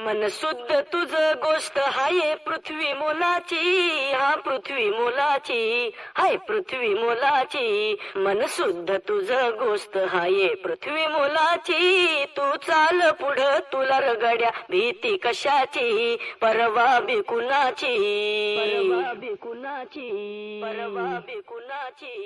मन शुद्ध तुझ गोष्ट हाय पृथ्वी मोलाची, हा पृथ्वी मोलाची, हाय पृथ्वी मोलाची. मन शुद्ध तुझ गोष्ट हाय पृथ्वी मोलाची. तू चाल पुढं तुला रगड्या भीती कशाची, परवा बिकुनाची, परवा बिकुनाची, परवा बिकुनाची.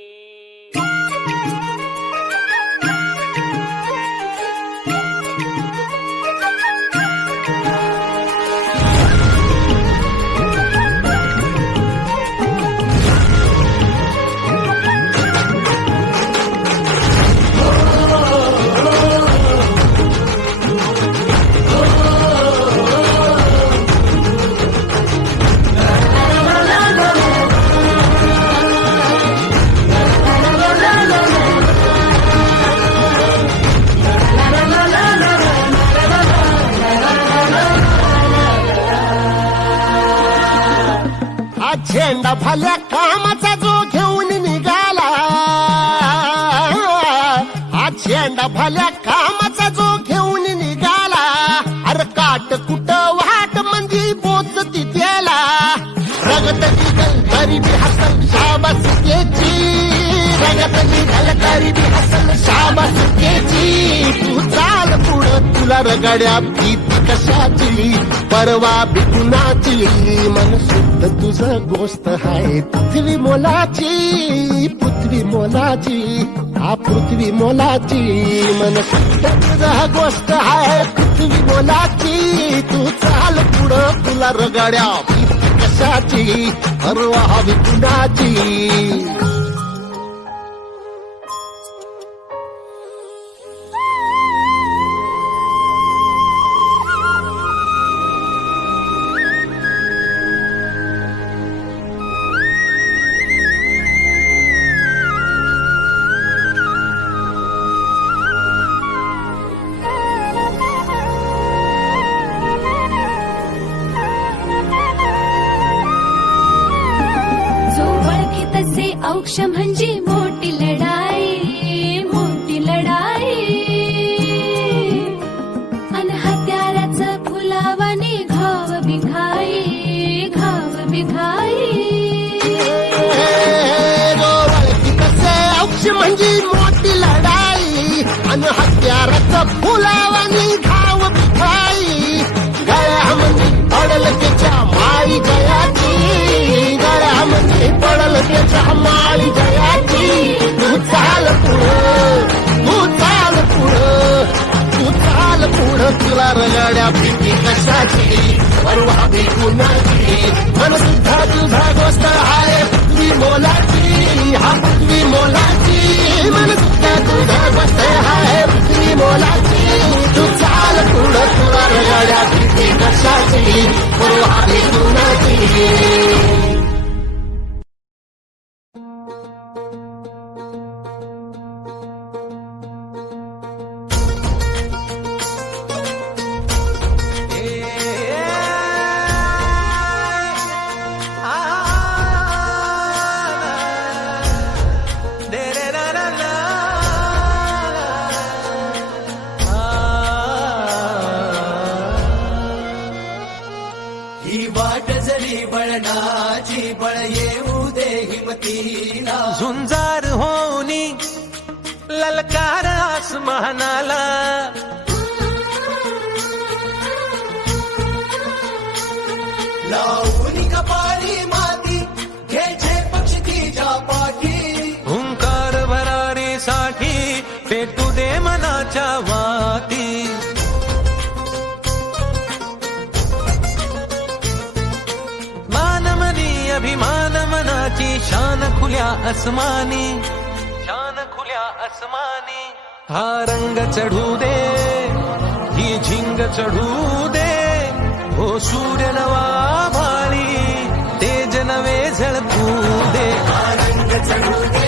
झेंडा भल्या कामाचा जो घेऊन निघाला, हा झेंडा भल्या कामाचा जो घेऊन निघाला. अरे काट कुठं वाट म्हणजे पोचती त्याला, रगत निघल गरिबी हसल शाबासकीची, रगत निघल गरिबी हसल शाबासकीची. तू चाल पुढं तुला रगड्या भीती कशाची, परवा बिकुनाची. मन शुद्ध तुझं गोष्ट हाय पृथ्वी मोलाची, पृथ्वी मोलाची, हा पृथ्वी मोलाची. मन शुद्ध तुझं गोष्ट हाय पृथ्वी मोलाची. तू चाल पुढं तुला रगड्या भीती कशाची, परवा बिकुनाची. औक्ष म्हणजे मोठी लढाई, मोठी लढाई. अन हत्याराचं फुलावाने घाव बिघाई, घाव बिघाई. औक्ष म्हणजे मोठी लढाई, अन हत्याराचं फुलावाने घाव बिघाई. गळ्यामध्ये पडल त्याच्या माळी जयाची, गळ्यामध्ये पडल त्याच्या माळी जयाची. तू चाल पुढं, तू चाल पुढं, तू चाल पुढं तुला रगड्या भीती कशाची, परवा बिकुनाची. मन सुद्धा तुझा गोष्ट हाय पृथ्वी मोलाची, हा पृथ्वी मोलाची. मन सुद्धा तुझा गोष्ट हाय पृथ्वी मोलाची. तू चाल पुढं तुला रगड्या भीती कशाची, परवा बिकुनाची. ही वाट जरी बळणाची, बळ येऊ दे हिमतीला. झुंजार होनी ललकार आसमानाला, लावून कपाळी माती घ्यायचे पक्षी तिच्या पाठी. हुंकार भरारीसाठी पेटू दे मनाच्या वाती. मानमनी अभिमान मनाची शान खुल्या अस्मानी, शान खुल्या अस्मानी. हा रंग चढू दे, ही झिंग चढू दे, हो सूर्य नवा भाळी तेज नवे झळकू दे. हा रंग चढू दे,